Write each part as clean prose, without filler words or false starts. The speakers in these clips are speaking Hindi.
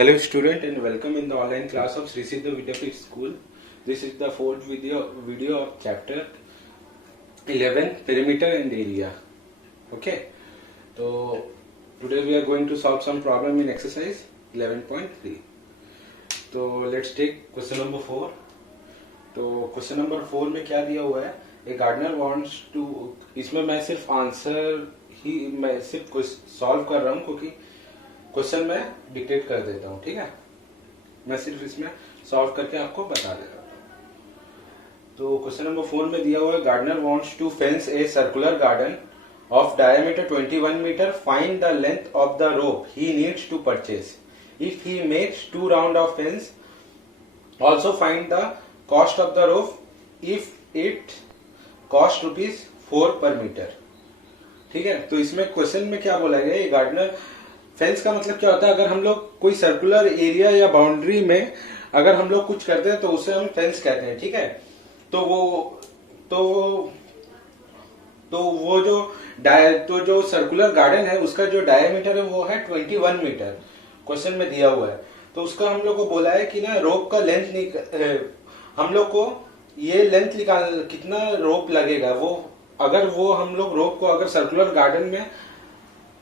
Hello student and welcome in the online class of Sri Siddha Vidyapith School. This is the fourth video of chapter 11 perimeter and area. Okay. So today we are going to solve some problem in exercise 11.3. So let's take question number 4. तो क्वेश्चन नंबर 4 में क्या दिया हुआ है, ए गार्डनर वांट्स टू, इसमें मैं सिर्फ आंसर ही मैं सिर्फ सॉल्व कर रहा हूँ क्योंकि क्वेश्चन मैं डिक्टेट कर देता हूँ, ठीक है। मैं सिर्फ इसमें सॉल्व करके आपको बता देता हूँ। तो क्वेश्चन नंबर 4 में दिया हुआ है, gardener wants to fence a circular garden of diameter 21 metre, find the length of the rope he needs to purchase. If he makes 2 round of fence, also find the cost of the rope if it cost ₹4 per metre, ठीक है। तो इसमें क्वेश्चन में क्या बोला गया, ये गार्डनर फेंस का मतलब क्या होता है, अगर हम लोग कोई सर्कुलर एरिया या बाउंड्री में अगर हम लोग कुछ करते हैं तो उसे हम फेंस कहते हैं, ठीक है। तो जो सर्कुलर गार्डन है उसका जो डायमीटर है वो है 21 मीटर क्वेश्चन में दिया हुआ है। तो उसका हम लोग को बोला है कि ना रोप का लेंथ हम लोग को ये लेंथ निकाल कितना रोप लगेगा, वो हम लोग रोप को अगर सर्कुलर गार्डन में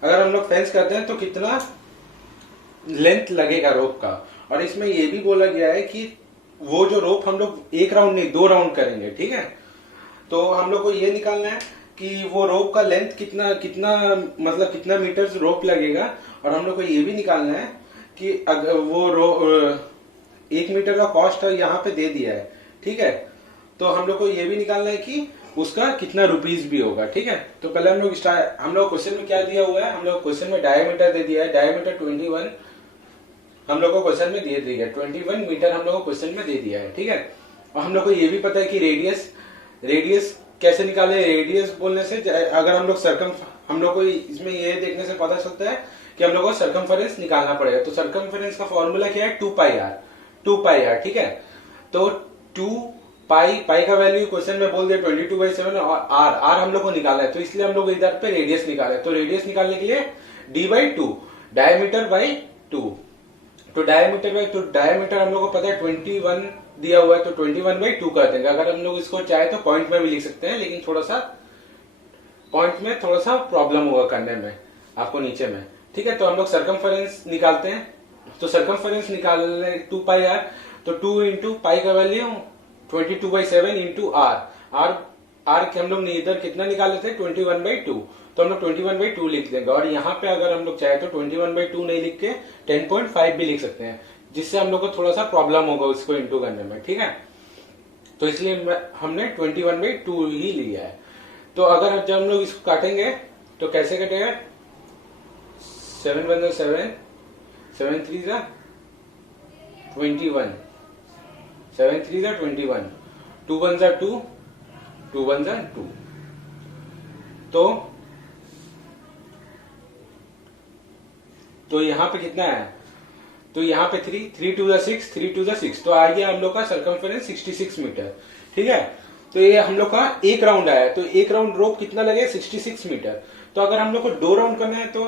अगर हम लोग फेंस करते हैं तो कितना लेंथ लगेगा रोप का। और इसमें ये भी बोला गया है कि वो जो रोप हम लोग 1 राउंड नहीं 2 राउंड करेंगे, ठीक है। तो हम लोग को ये निकालना है कि वो रोप का लेंथ कितना मीटर रोप लगेगा। और हम लोग को ये भी निकालना है कि अगर वो 1 मीटर का कॉस्ट यहाँ पे दे दिया है, ठीक है। तो हम लोग को ये भी निकालना है कि उसका कितना रुपीस भी होगा, ठीक है। तो पहले हम लोग क्वेश्चन में क्या दिया हुआ है, हम लोग क्वेश्चन में डायमीटर दे दिया है, डायमीटर 21 हम लोग को क्वेश्चन में दे दिया है, 21 मीटर हम लोग को क्वेश्चन में दे दिया है, ठीक है। और हम लोग को ये भी पता है कि रेडियस कैसे निकाले। रेडियस बोलने से अगर हम लोग को इसमें ये देखने से पता चलता है कि हम लोग को सर्कमफरेंस निकालना पड़ेगा। तो सर्कमफरेंस का फॉर्मूला क्या है, 2πr, ठीक है। तो 2 पाई का वैल्यू क्वेश्चन में बोल दिया 22/7 और आर हम लोग को निकाला है, तो इसलिए हम लोग इधर पे रेडियस निकाले। तो रेडियस निकालने के लिए d/2 डायमीटर बाई 2। तो डायमीटर हम लोग को पता है 21 दिया हुआ है, तो 21/2 कर देंगे। अगर हम लोग इसको चाहे तो पॉइंट में भी लिख सकते हैं, लेकिन पॉइंट में थोड़ा सा प्रॉब्लम होगा करने में आपको नीचे में, ठीक है। तो हम लोग सर्कमफरेंस निकालते हैं। तो सर्कमफरेंस निकालने 2πr, तो 2 इंटू पाई का वैल्यू 22/7 इंटू आर के हम लोग इधर कितना निकाले थे 21/2, तो हम लोग 21/2 लिख देंगे। और यहाँ पे अगर हम लोग चाहे तो 21/2 नहीं लिख के 10.5 भी लिख सकते हैं, जिससे हम लोग को थोड़ा सा प्रॉब्लम होगा उसको इंटू करने में, ठीक है। तो इसलिए हमने 21/2 ही लिया है। तो अगर जब हम लोग इसको काटेंगे तो कैसे कटेगा, 7 1 7, 7 3 21, 7 3 21, 2 1 2, 2 1 2। तो यहाँ पे कितना है, तो यहाँ पे 3 2 6, 3 2 6, तो आ गया हम लोग का सर्कमफरेंस 66 मीटर, ठीक है। तो ये हम लोग का 1 राउंड आया, तो 1 राउंड रोप कितना लगे 66 मीटर। तो अगर हम लोग को 2 राउंड करना है तो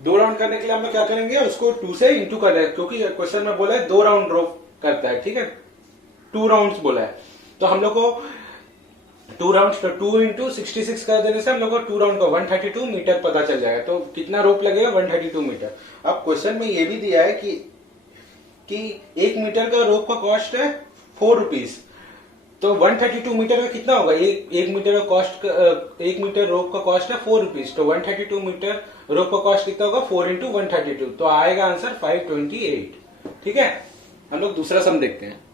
2 राउंड करने के लिए हम लोग क्या करेंगे, उसको 2 से इंटू कर रहे हैं, क्योंकि क्वेश्चन में बोला है 2 राउंड रोप करता है, ठीक है। 2 राउंड्स बोला है, तो हम लोग को 2 राउंड्स 2 इंटू 66 कर देने से हम लोग को 2 राउंड का 132 मीटर पता चल जाएगा। तो कितना रोप लगेगा 132 मीटर। अब क्वेश्चन में ये भी दिया है कि 1 मीटर का रोप का कॉस्ट है ₹4, तो 132 मीटर का कितना होगा, 1 मीटर रोप का कॉस्ट है ₹4, तो 132 मीटर रोप का कॉस्ट कितना होगा 4 इंटू 132, तो आएगा आंसर 528, ठीक है। हम लोग दूसरा सम देखते हैं।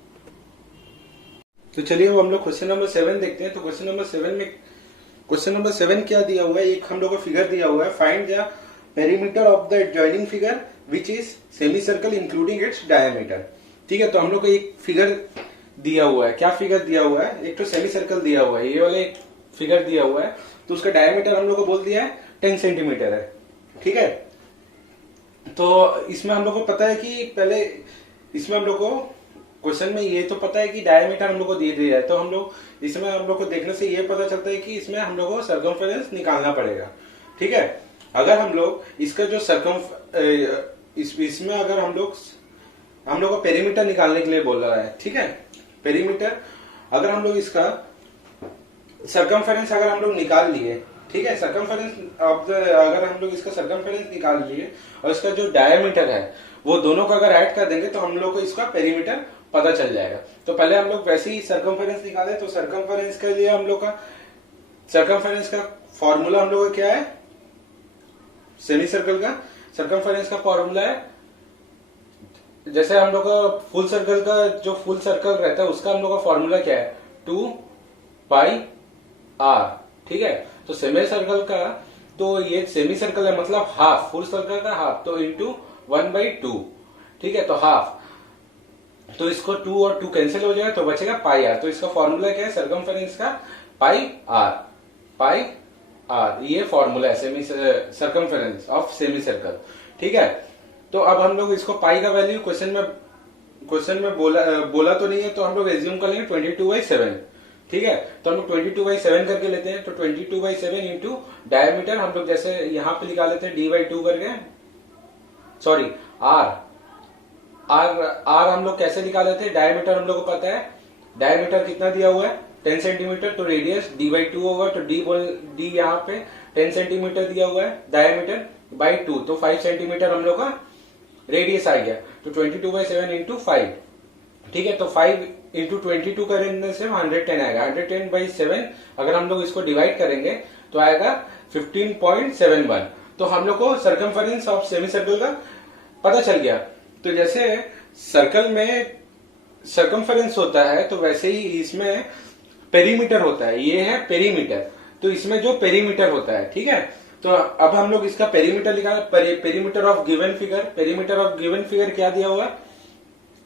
तो चलिए अब हम लोग क्वेश्चन नंबर 7 देखते हैं। तो क्वेश्चन नंबर 7 क्या दिया हुआ है, एक हम लोग को फिगर दिया हुआ है, find the perimeter of the adjoining figure which is semi circle including its diameter, ठीक है। तो हम लोग को एक फिगर दिया हुआ है, क्या फिगर दिया हुआ है, एक तो सेमी सर्कल दिया हुआ है, ये वाला एक फिगर दिया हुआ है, तो उसका डायमीटर हम लोग को बोल दिया है 10 सेंटीमीटर है, ठीक है। तो इसमें हम लोग को पता है कि पहले इसमें हम लोग को क्वेश्चन में ये तो पता है कि डायमीटर हम लोग को दे दिया है, तो हम लोग इसमें हम लोग को देखने से ये पता चलता है कि इसमें हम लोग को सर्कमफरेंस निकालना पड़ेगा, ठीक है। अगर हम लोग इसका जो इसमें अगर हम लोग को पेरीमीटर निकालने के लिए बोल रहा है, ठीक है। पेरीमीटर अगर हम लोग इसका सर्कमफेरेंस अगर हम लोग निकाल लिए, ठीक है, सर्कमफेरेंस अगर हम लोग इसका सर्कमफेरेंस निकाल लिए और इसका जो डायमीटर है वो दोनों का अगर ऐड कर देंगे तो हम लोग को इसका पेरीमीटर पता चल जाएगा। तो पहले हम लोग वैसे ही सर्कमफेरेंस निकाले, तो सर्कमफेरेंस के लिए हम लोग का सर्कमफेरेंस का फॉर्मूला हम लोग का क्या है, सेमी सर्कल का सर्कमफेरेंस का फॉर्मूला है, जैसे हम लोग का फुल सर्कल का जो फुल सर्कल रहता है उसका हम लोग का फॉर्मूला क्या है, 2 पाई r, ठीक है। तो सेमी सर्कल का, तो ये सेमी सर्कल है मतलब हाफ, फुल सर्कल का हाफ, तो इंटू 1/2, ठीक है, तो हाफ, तो इसको 2 और 2 कैंसिल हो जाएगा तो बचेगा पाई r। तो इसका फॉर्मूला क्या है सर्कमफेरेंस का, पाई r, ये फॉर्मूला है semi circumference of semi circle, ठीक है। तो अब हम लोग इसको पाई का वैल्यू क्वेश्चन में बोला तो नहीं है, तो हम लोग एज्यूम कर लेंगे 22/7, ठीक है। तो हम लोग 22/7 करके लेते हैं, तो 22/7 इंटू डायमीटर हम लोग जैसे यहाँ पे निकाल लेते हैं d/2 करके, सॉरी आर हम लोग कैसे निकाल लेते हैं, डायमीटर हम लोग को पता है, डायमीटर कितना दिया हुआ है 10 सेंटीमीटर, तो रेडियस d/2 होगा, तो d यहाँ पे 10 सेंटीमीटर दिया हुआ है, डायमीटर बाई 2, तो 5 सेंटीमीटर हम लोग का रेडियस आ गया। तो 22/7 इंटू 5, ठीक है, तो 5 इंटू 22 करने से 110 आएगा, 110/7 अगर हम लोग इसको डिवाइड करेंगे तो आएगा 15.71। तो हम लोग को सर्कमफेरेंस ऑफ सेमी सर्कल का पता चल गया। तो जैसे सर्कल में सर्कमफेरेंस होता है तो वैसे ही इसमें पेरीमीटर होता है, ये है पेरीमीटर, तो इसमें जो पेरीमीटर होता है, ठीक है। तो अब हम लोग इसका पेरीमीटर निकाल, perimeter of given figure, perimeter of given figure क्या दिया हुआ है,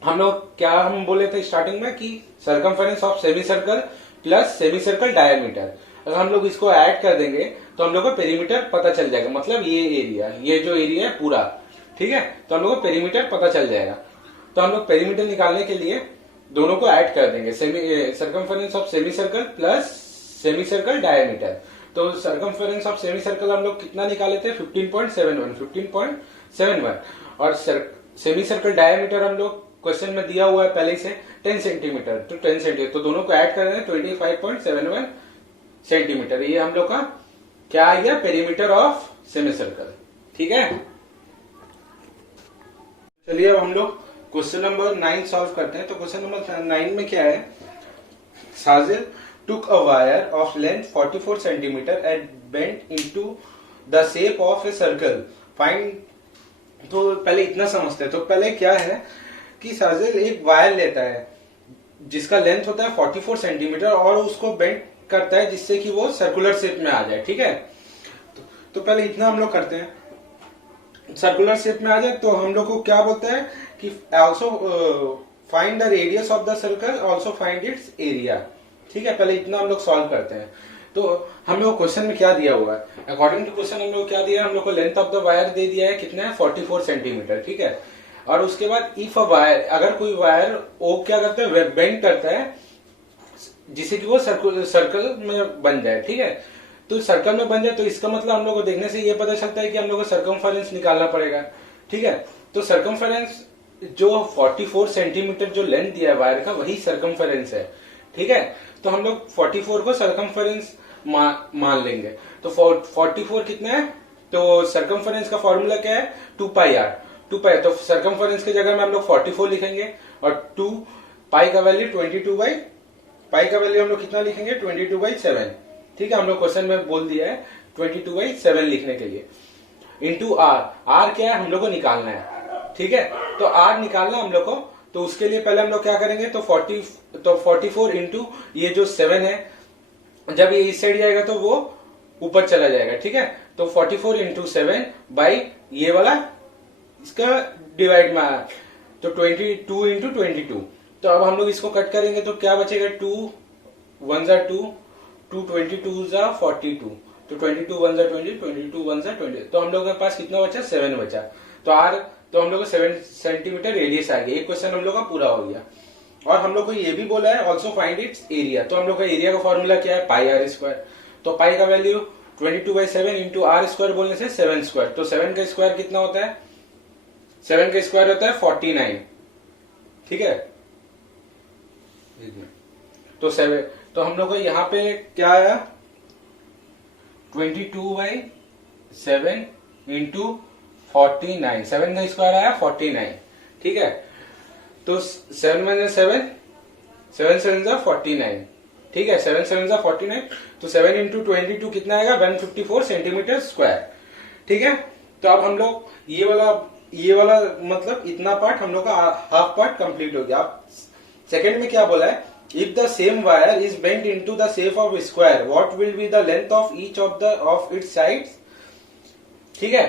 हम बोले थे स्टार्टिंग में कि circumference of semi circle plus semi circle diameter, अगर हम लोग इसको ऐड कर देंगे तो हम लोग को पेरीमीटर पता चल जाएगा, मतलब ये एरिया, ये जो एरिया है पूरा, ठीक है, तो हम लोग को पेरीमीटर पता चल जाएगा। तो हम लोग पेरीमीटर निकालने के लिए दोनों को ऐड कर देंगे, circumference of semi circle plus semi circle diameter. तो सर्कमफेरेंस ऑफ सेमी सर्कल हम लोग कितना निकाले थे 15.71, और सेमी सर्कल डायमीटर हम लोग क्वेश्चन में दिया हुआ है पहले से 10 सेंटीमीटर, तो 10 सेंटीमीटर, तो दोनों को ऐड कर दें 25.71 सेंटीमीटर, ये हम लोग का क्या आ गया पेरीमीटर ऑफ सेमी सर्कल, ठीक है। चलिए अब हम लोग क्वेश्चन नंबर 9 सॉल्व करते हैं। तो क्वेश्चन नंबर 9 में क्या है, साजिल took a wire of length 44 centimeter and bent into the shape of a circle. Find, तो पहले इतना समझते हैं। तो पहले क्या है कि साजिल एक वायर लेता है जिसका लेंथ होता है 44 सेंटीमीटर और उसको बेंड करता है जिससे कि वो सर्कुलर शेप में आ जाए, ठीक है। तो पहले इतना हम लोग करते हैं, सर्कुलर शेप में आ जाए तो हम लोग को क्या बोलता है कि also find the radius of the circle, also find its area, ठीक है। पहले इतना हम लोग सॉल्व करते हैं। तो हम लोग क्वेश्चन में क्या दिया हुआ है, अकॉर्डिंग टू क्वेश्चन हम लोग क्या दिया है, हम लोग को लेंथ ऑफ द वायर दे दिया है कितना है 44 सेंटीमीटर, ठीक है। और उसके बाद इफ अ वायर, अगर कोई वायर ओ क्या करता है बेंड करता है जिससे कि वो सर्कल में बन जाए, ठीक है। तो सर्कल में बन जाए तो इसका मतलब हम लोग को देखने से ये पता चलता है कि हम लोग को सर्कमफेरेंस निकालना पड़ेगा, ठीक है। तो सर्कमफेरेंस जो 44 सेंटीमीटर जो लेंथ दिया है वायर का वही सर्कमफेरेंस है, ठीक है। तो हम लोग 44 को सर्कमफेरेंस मान लेंगे। तो 44 कितना है, तो सर्कमफेरेंस का फॉर्मूला क्या है 2 पाई r, 2 पाई, तो सर्कमफेरेंस की जगह में हम लोग 44 लिखेंगे और 2 पाई का वैल्यू 22 पाई का वैल्यू हम लोग कितना लिखेंगे 22/7, ठीक है। हम लोग क्वेश्चन में बोल दिया है 22/7 लिखने के लिए, इंटू आर क्या है हम लोग को निकालना है, ठीक है। तो आर निकालना हम लोग को, तो उसके लिए पहले हम लोग क्या करेंगे तो 44 इंटू ये जो 7 है, जब ये इस साइड जाएगा तो वो ऊपर चला जाएगा, ठीक है। तो 44 इंटू 7 बाई ये वाला इसका डिवाइड में आया तो 22 इंटू 22। तो अब हम लोग इसको कट करेंगे तो क्या बचेगा 2 1 जा 2, 2 22 जा 42, तो 22 1 जा 20, 22 1 जा 20, तो हम लोग के पास कितना बचा 7 बचा। तो हम लोग को 7 सेंटीमीटर रेडियस आ गया। एक क्वेश्चन हम लोग का पूरा हो गया। और हम लोग को ये भी बोला है ऑल्सो फाइंड इट्स एरिया, तो हम लोग का एरिया का फॉर्मूला क्या है पाई r स्क्वायर। तो पाई का वैल्यू 22/7 इंटू r स्क्वायर बोलने से 7 स्क्वायर, तो 7 का स्क्वायर कितना होता है 7 का स्क्वायर होता है 49, ठीक है। तो 7, तो हम लोग को यहाँ पे क्या आया 22/7 इंटू 49, 7 का स्क्वायर आया 49, ठीक है। तो 7 माइनस 7, 7 7 जा 49, ठीक है। 7 7 जा 49, तो 7 इंटू 22 कितना आएगा 154 सेंटीमीटर स्क्वायर, ठीक है। तो अब हम लोग ये वाला मतलब इतना पार्ट हम लोग का हाफ पार्ट कंप्लीट हो गया। अब सेकंड में क्या बोला है, if the same wire is bent into the shape of square what will be the length of each of its sides, ठीक है।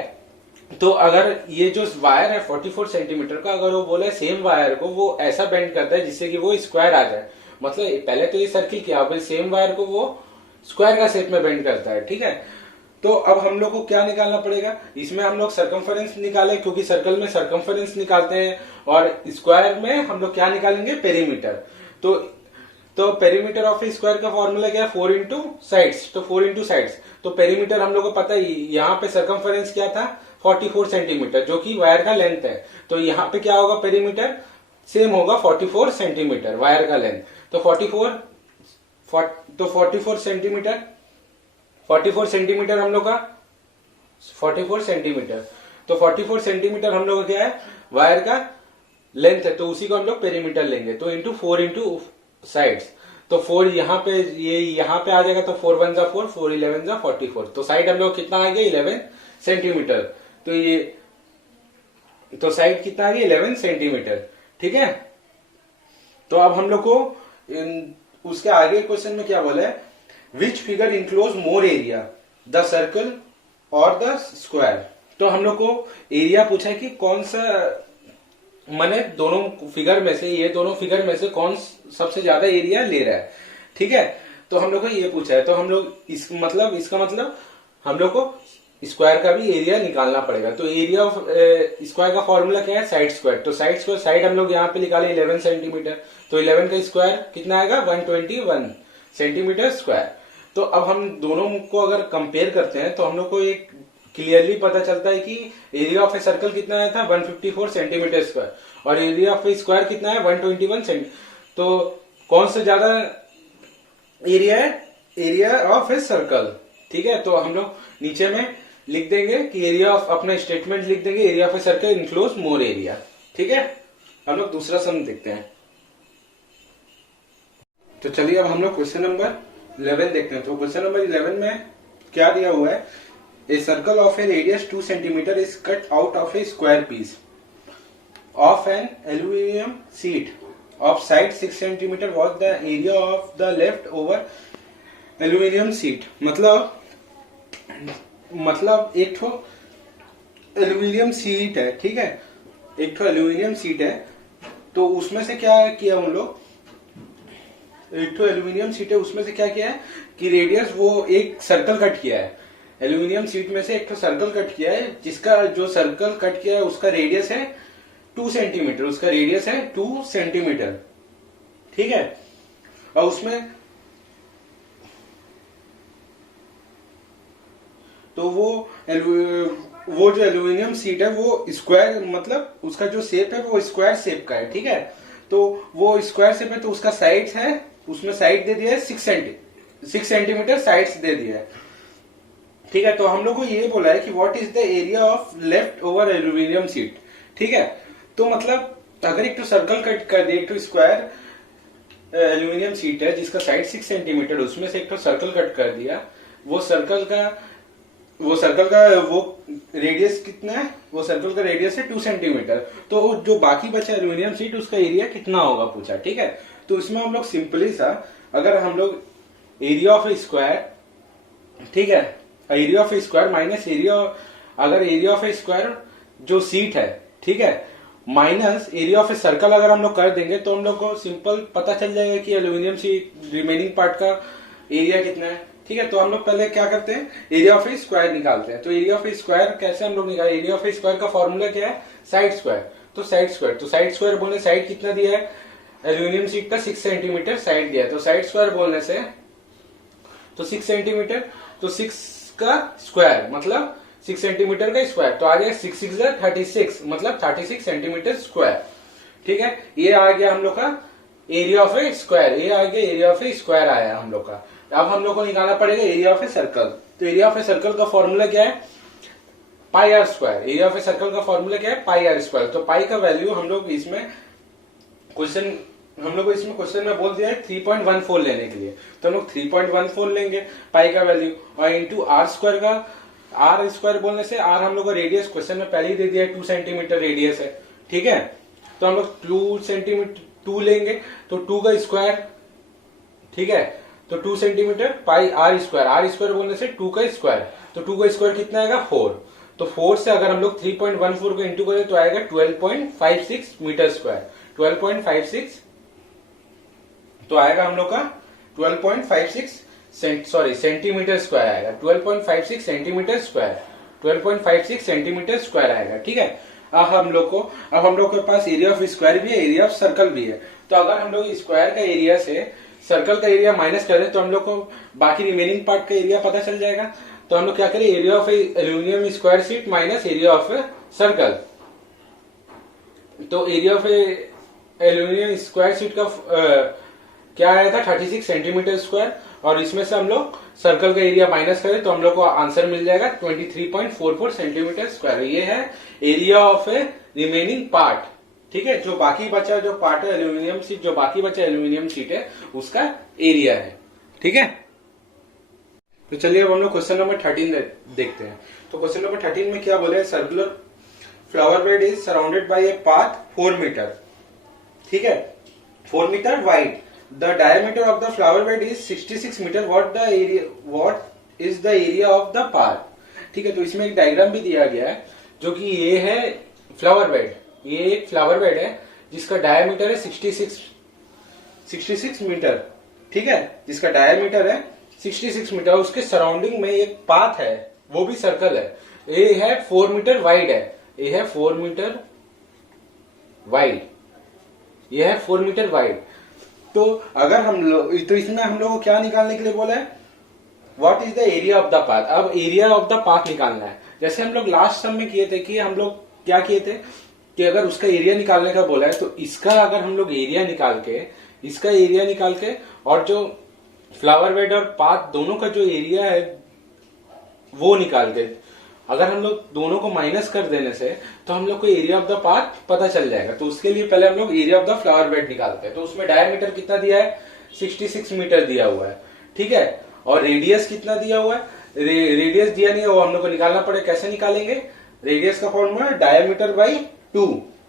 तो अगर ये जो वायर है 44 सेंटीमीटर का, अगर वो बोले सेम वायर को वो ऐसा बेंड करता है जिससे कि वो स्क्वायर आ जाए, मतलब पहले तो ये सर्किल किया, फिर सेम वायर को वो स्क्वायर का शेप में बेंड करता है, ठीक है। तो अब हम लोग को क्या निकालना पड़ेगा, इसमें हम लोग सर्कमफरेंस निकाले, क्योंकि सर्कल में सर्कमफरेंस निकालते हैं, और स्क्वायर में हम लोग क्या निकालेंगे पेरीमीटर। तो पेरीमीटर ऑफ स्क्वायर का फॉर्मूला क्या है 4 इंटू साइड्स, तो 4 इंटू साइड्स। तो पेरीमीटर हम लोग को पता ही, यहाँ पे सर्कमफरेंस क्या था 44 सेंटीमीटर जो कि वायर का लेंथ है, तो यहाँ पे क्या होगा पेरीमीटर सेम होगा 44 सेंटीमीटर वायर का लेंथ। तो 44 सेंटीमीटर, 44 सेंटीमीटर हम लोग का 44 सेंटीमीटर, तो 44 सेंटीमीटर हम लोग का क्या है वायर का लेंथ है, तो उसी को हम लोग पेरीमीटर लेंगे। तो इंटू 4 इंटू साइड्स, तो 4 यहाँ पे ये यहाँ पे आ जाएगा, तो 4 1 जा 4, 4 11 जा 44, तो साइड हम लोग कितना आ गया 11 सेंटीमीटर। तो ये तो साइड कितना आ गया 11 सेंटीमीटर, ठीक है। तो अब हम लोग को उसके आगे क्वेश्चन में क्या बोला है, which figure enclose more area the circle और द स्क्वायर। तो हम लोग को एरिया पूछा है कि कौन सा, मैंने दोनों फिगर में से, ये दोनों फिगर में से कौन सबसे ज्यादा एरिया ले रहा है, ठीक है। तो हम लोग को ये पूछा है, तो हम लोग इसका मतलब हम लोग को स्क्वायर का भी एरिया निकालना पड़ेगा। तो एरिया ऑफ स्क्वायर का फॉर्मूला क्या है साइड स्क्वायर, तो साइड स्क्वायर, साइड हम लोग यहाँ पे निकाले 11 सेंटीमीटर, तो 11 का स्क्वायर कितना आएगा 121 सेंटीमीटर स्क्वायर। तो अब हम दोनों को अगर कंपेयर करते हैं तो हम लोग को एक क्लियरली पता चलता है कि एरिया ऑफ ए सर्कल कितना आया था 154 सेंटीमीटर स्क्वायर, और एरिया ऑफ ए स्क्वायर कितना है 121 सेंटीमीटर। तो कौन सा ज्यादा एरिया है, एरिया ऑफ ए सर्कल, ठीक है। तो हम लोग नीचे में लिख देंगे कि एरिया ऑफ, अपना स्टेटमेंट लिख देंगे area of a circle enclose more area, ठीक है। हम लोग दूसरा सम देखते हैं। तो चलिए अब हम लोग क्वेश्चन नंबर 11 देखते हैं। तो क्वेश्चन नंबर 11 में क्या दिया हुआ है, a circle of a radius 2 centimetre is cut out of a square piece of an aluminium sheet of side 6 centimetre was the area of the left over aluminium sheet. मतलब एक ठो एल्यूमिनियम शीट है, ठीक है, एक ठो एल्यूमिनियम शीट है, तो उसमें से क्या किया उन लोग, एक ठो एल्यूमिनियम शीट है, उसमें से क्या किया है कि रेडियस वो एक सर्कल कट किया है, एल्यूमिनियम शीट में से एक ठो सर्कल कट किया है, जिसका जो सर्कल कट किया है उसका रेडियस है 2 सेंटीमीटर, उसका रेडियस है 2 सेंटीमीटर, ठीक है। और उसमें तो वो जो एल्यूमिनियम शीट है वो स्क्वायर, मतलब उसका जो शेप है वो स्क्वायर शेप का है, ठीक है। तो वो स्क्वायर शेप है, तो उसका साइड्स है, उसमें साइड दे दिया है 6 सेंटीमीटर साइड्स दे दिया है, ठीक है। तो हम लोग को ये बोला है कि what is the area of left over aluminium sheet, ठीक है। तो मतलब अगर एक तो सर्कल कट कर दिया, एक तो स्क्वायर एल्यूमिनियम शीट है जिसका साइड 6 सेंटीमीटर, उसमें से एक तो सर्कल कट कर दिया, वो सर्कल का वो रेडियस कितना है, वो सर्कल का रेडियस है 2 सेंटीमीटर। तो जो बाकी बचा एल्यूमिनियम शीट उसका एरिया कितना होगा पूछा, ठीक है। तो इसमें हम लोग सिंपली सा, अगर हम लोग एरिया ऑफ ए स्क्वायर, ठीक है, area of a square minus area, अगर एरिया ऑफ ए स्क्वायर जो शीट है, ठीक है, minus area of a circle अगर हम लोग कर देंगे तो हम लोग को सिंपल पता चल जाएगा कि एल्यूमिनियम शीट रिमेनिंग पार्ट का एरिया कितना है, ठीक है। तो हम लोग पहले क्या करते हैं, एरिया ऑफ ए स्क्वायर निकालते हैं। तो एरिया ऑफ ए स्क्वायर कैसे हम लोग निकालें, एरिया ऑफ ए स्क्वायर का फॉर्मूला क्या है साइड स्क्वायर, तो साइड स्क्वायर बोलने साइड कितना दिया है, एल्यूमिनियम शीट का 6 सेंटीमीटर साइड दिया है, तो साइड स्क्वायर बोलने से तो 6 सेंटीमीटर, तो 6 का स्क्वायर मतलब 6 सेंटीमीटर का स्क्वायर, तो आ गया 6 6 36, मतलब 36 सेंटीमीटर स्क्वायर। ठीक है, ये आ गया हम लोग का एरिया ऑफ ए स्क्वायर, ये आ गया एरिया ऑफ ए स्क्वायर आया हम लोग का। अब हम लोग को निकालना पड़ेगा एरिया ऑफ ए सर्कल। तो एरिया ऑफ ए सर्कल का फॉर्मूला क्या है, pi r square. Area of a circle का फॉर्मूला क्या है, पाई आर स्क्वायर। तो पाई का वैल्यू हम लोग इसमें क्वेश्चन में बोल दिया है 3.14 लेने के लिए, तो हम लोग 3.14 लेंगे पाई का वैल्यू, और इंटू आर स्क्वायर का, आर स्क्वायर बोलने से आर हम लोग का रेडियस क्वेश्चन में पहले ही दे दिया है 2 सेंटीमीटर रेडियस है। ठीक है, तो हम लोग 2 सेंटीमीटर 2 लेंगे, तो 2 का स्क्वायर, ठीक है, तो 2 सेंटीमीटर पाई आर स्क्वायर बोलने से 2 का स्क्वायर, तो 2 का स्क्वायर कितना आएगा 4, तो 4 से अगर हम लोग 3.14 को इंटू करें तो आएगा 12.56 मीटर स्क्वायर, 12.56, तो आएगा हम लोग का 12.56 सेंटीमीटर स्क्वायर आएगा, 12.56 सेंटीमीटर स्क्वायर, 12.56 सेंटीमीटर स्क्वायर आएगा। ठीक है, अब हम लोग के पास एरिया ऑफ स्क्वायर भी है, एरिया ऑफ सर्कल भी है। तो अगर हम लोग स्क्वायर का एरिया से सर्कल का एरिया माइनस करें तो हम लोग को बाकी रिमेनिंग पार्ट का एरिया पता चल जाएगा। तो हम लोग क्या करें, area of aluminium square sheet minus area of circle. तो area of aluminium square sheet का क्या आया था 36 सेंटीमीटर स्क्वायर, और इसमें से हम लोग सर्कल का एरिया माइनस करें तो हम लोग को आंसर मिल जाएगा 23.44 सेंटीमीटर स्क्वायर। ये है area of A remaining part. ठीक है, जो बाकी बचा जो पार्ट है एल्यूमिनियम शीट, जो बाकी बचा एल्यूमिनियम शीट है उसका एरिया है। ठीक है, तो चलिए अब हम लोग क्वेश्चन नंबर 13 देखते हैं। तो क्वेश्चन नंबर 13 में क्या बोले, circular flower bed is surrounded by a path 4 metre. ठीक है, 4 metre wide, the diameter of the flower bed is 66 metre, what is the area of the path. ठीक है, तो इसमें एक डायग्राम भी दिया गया है, जो कि ये है फ्लावर बेड, ये एक फ्लावर बेड है जिसका डायमीटर है 66 मीटर। ठीक है, जिसका डायमीटर है 66 मीटर, उसके सराउंडिंग में एक पाथ है, वो भी सर्कल है। ये है 4 मीटर वाइड है, ये है 4 मीटर वाइड, ये है 4 मीटर वाइड। तो अगर हम लोग, तो इसमें हम लोग को क्या निकालने के लिए बोला है, what is the area of the path. अब एरिया ऑफ द पाथ निकालना है। जैसे हम लोग लास्ट सम में किए थे कि हम लोग क्या किए थे कि अगर उसका एरिया निकालने का बोला है तो इसका अगर हम लोग एरिया निकाल के, इसका एरिया निकाल के, और जो फ्लावर बेड और पाथ दोनों का जो एरिया है वो निकाल के, अगर हम लोग दोनों को माइनस कर देने से तो हम लोग को एरिया ऑफ द पाथ पता चल जाएगा। तो उसके लिए पहले हम लोग area of the flower bed निकालते हैं। तो उसमें डायमीटर कितना दिया है, 66 मीटर दिया हुआ है। ठीक है, और रेडियस कितना दिया हुआ है, रेडियस दिया नहीं है, वो हम लोग को निकालना पड़े। कैसे निकालेंगे, रेडियस का फॉर्मूला डायमीटर बाई 2,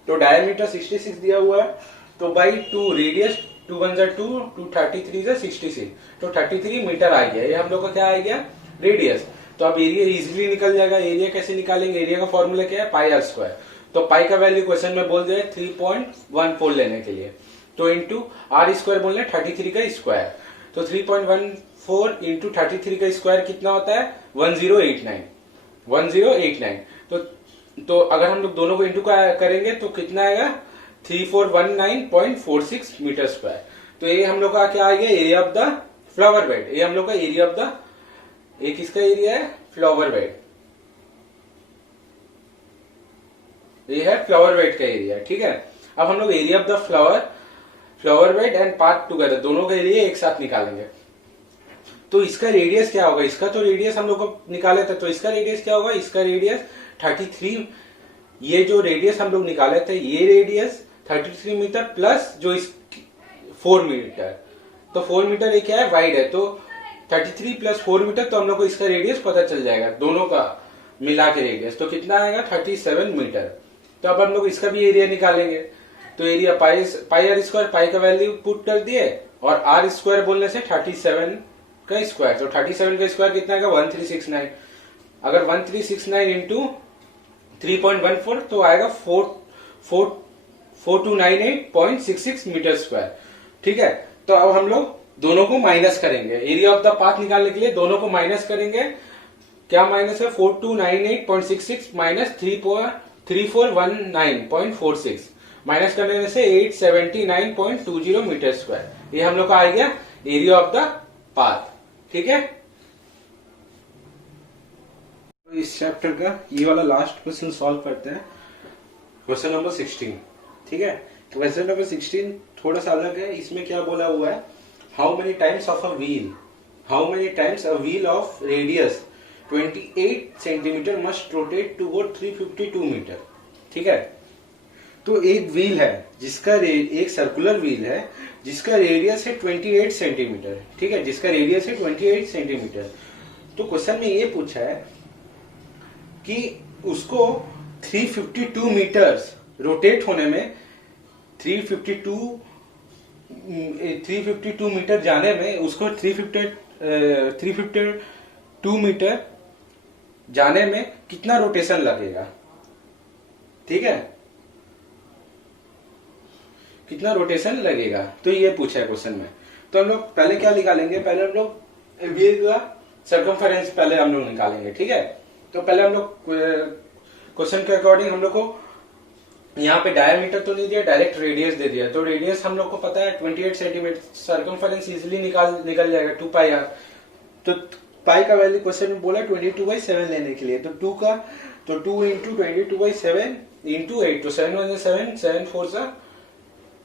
तो डायमीटर 66 दिया हुआ है, तो बाई 2, रेडियस 2 1 2, 2 33 66, तो 33 मीटर आ गया। ये हम लोग का क्या आ गया, रेडियस। तो अब एरिया इजीली निकल जाएगा। एरिया कैसे निकालेंगे, एरिया का फॉर्मूला क्या है, पाई आर स्क्वायर। तो पाई का वैल्यू क्वेश्चन में बोल दिया 3.14 लेने के लिए, तो इंटू आर स्क्वायर बोल रहे 33 का स्क्वायर, तो 3.14 इंटू 33 का स्क्वायर कितना होता है 1089। तो अगर हम लोग दोनों को इंटू करेंगे तो कितना आएगा 3419.46 मीटर स्क्वायर। तो ये हम लोग का क्या आ गया, area of the flower bed. ये हम लोग का एरिया ऑफ द, एक किसका एरिया है, फ्लावर बेड, ये है फ्लावर बेड का एरिया। ठीक है, अब हम लोग area of the flower bed and path together, दोनों का एरिया एक साथ निकालेंगे। तो इसका रेडियस क्या होगा, इसका तो रेडियस हम लोग को निकाले थे, तो इसका रेडियस क्या होगा, इसका रेडियस 33, ये जो रेडियस हम लोग निकाले थे ये रेडियस 33 मीटर प्लस जो इस 4 मीटर, तो 4 मीटर ये क्या है, वाइड है, तो 33 प्लस 4 मीटर, तो हम लोग को इसका रेडियस पता चल जाएगा, दोनों का मिला के रेडियस, तो कितना आएगा 37 मीटर। तो अब हम लोग इसका भी एरिया निकालेंगे। तो एरिया पाई आर स्क्वायर, पाई का वैल्यू पुट कर दिए, और आर स्क्वायर बोलने से 37 का स्क्वायर, तो 37 का स्क्वायर कितना आएगा 1369। अगर 1369 इंटू 3.14 तो आएगा 4298.66 मीटर स्क्वायर। ठीक है, तो अब हम लोग दोनों को माइनस करेंगे, एरिया ऑफ द पाथ निकालने के लिए दोनों को माइनस करेंगे। क्या माइनस है, 4298.66 माइनस 3419.46, माइनस करने से 879.20 मीटर स्क्वायर। ये हम लोग का आ गया एरिया ऑफ द पाथ। ठीक है, इस चैप्टर का ये वाला लास्ट क्वेश्चन सॉल्व करते हैं, क्वेश्चन नंबर 16। ठीक है, क्वेश्चन नंबर 16 थोड़ा सा अलग है। इसमें क्या बोला हुआ है, how many times of a wheel of radius 28 centimetre must rotate toward 352 metre. ठीक है, तो एक व्हील है जिसका एक सर्कुलर व्हील है जिसका रेडियस है 28 सेंटीमीटर। ठीक है, जिसका रेडियस है 28 सेंटीमीटर। तो क्वेश्चन में ये पूछा है कि उसको 352 मीटर्स रोटेट होने में 352 मीटर जाने में उसको 352 मीटर जाने में कितना रोटेशन लगेगा। ठीक है, कितना रोटेशन लगेगा, तो ये पूछा है क्वेश्चन में। तो हम लोग पहले क्या निकालेंगे, पहले हम लोग व्हील का सर्कमफेरेंस पहले हम लोग निकालेंगे। ठीक है, तो पहले हम लोग क्वेश्चन के अकॉर्डिंग हम लोग को यहाँ पे डायमीटर तो नहीं दिया, डायरेक्ट रेडियस दे दिया। तो रेडियस हम लोग को पता है 28 सेंटीमीटर, सर्कमफेरेंस इजिली निकल जाएगा 2 पाई आर। तो पाई का वैल्यू क्वेश्चन में बोला 22/7 लेने के लिए। तो 2 का तो 2 इंटू 22/7 इंटू 8, तो 7 1 7, 7 4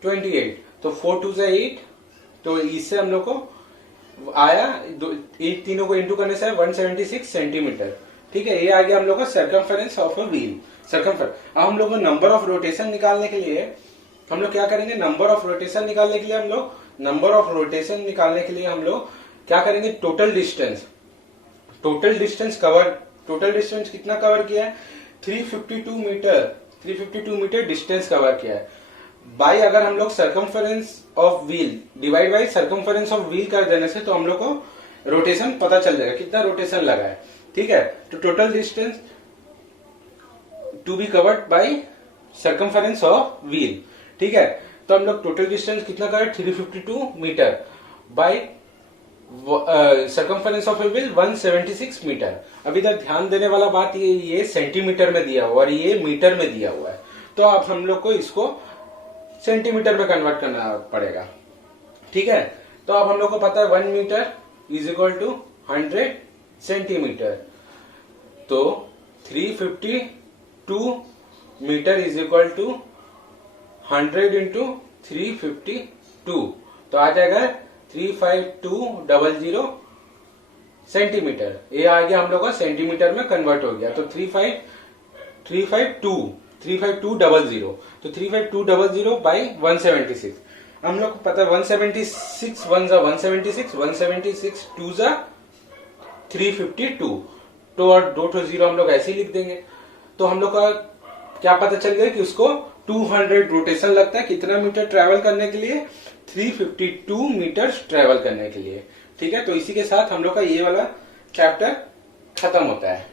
28, तो 4 2 8। तो इससे हम लोग को आया तीनों को इंटू करने से 176 सेंटीमीटर। ठीक है, ये आ गया हम लोग का circumference of a wheel, circumference. अब हम लोग को नंबर ऑफ रोटेशन निकालने के लिए हम लोग क्या करेंगे, नंबर ऑफ रोटेशन निकालने के लिए हम लोग क्या करेंगे, टोटल डिस्टेंस कितना कवर किया है, 352 मीटर डिस्टेंस कवर किया है। बाई अगर हम लोग circumference of wheel divide by circumference of wheel कर देने से तो हम लोग को रोटेशन पता चल जाएगा कितना रोटेशन लगा है। ठीक है, तो total distance to be covered by circumference of wheel. ठीक है, तो हम लोग टोटल डिस्टेंस कितना करें, 352 metre by circumference of wheel 176 metre. अभी तक ध्यान देने वाला बात ये सेंटीमीटर में दिया हुआ और ये मीटर में दिया हुआ है। तो अब हम लोग को इसको सेंटीमीटर में कन्वर्ट करना पड़ेगा। ठीक है, तो अब हम लोग को पता है 1 metre is equal to 100 centimetre. तो 352 metre is equal to 100 into 352, तो आ जाएगा 35200 सेंटीमीटर। ये आ गया हम लोग का सेंटीमीटर में कन्वर्ट हो गया। तो 35200, तो 35200 बाई 176। हम लोग को पता है 176 1 जा 176, 176 2 जा 352, तो और 2 0 हम लोग ऐसे ही लिख देंगे। तो हम लोग का क्या पता चल गया कि उसको 200 रोटेशन लगता है कितना मीटर ट्रेवल करने के लिए, 352 मीटर ट्रेवल करने के लिए। ठीक है, तो इसी के साथ हम लोग का ये वाला चैप्टर खत्म होता है।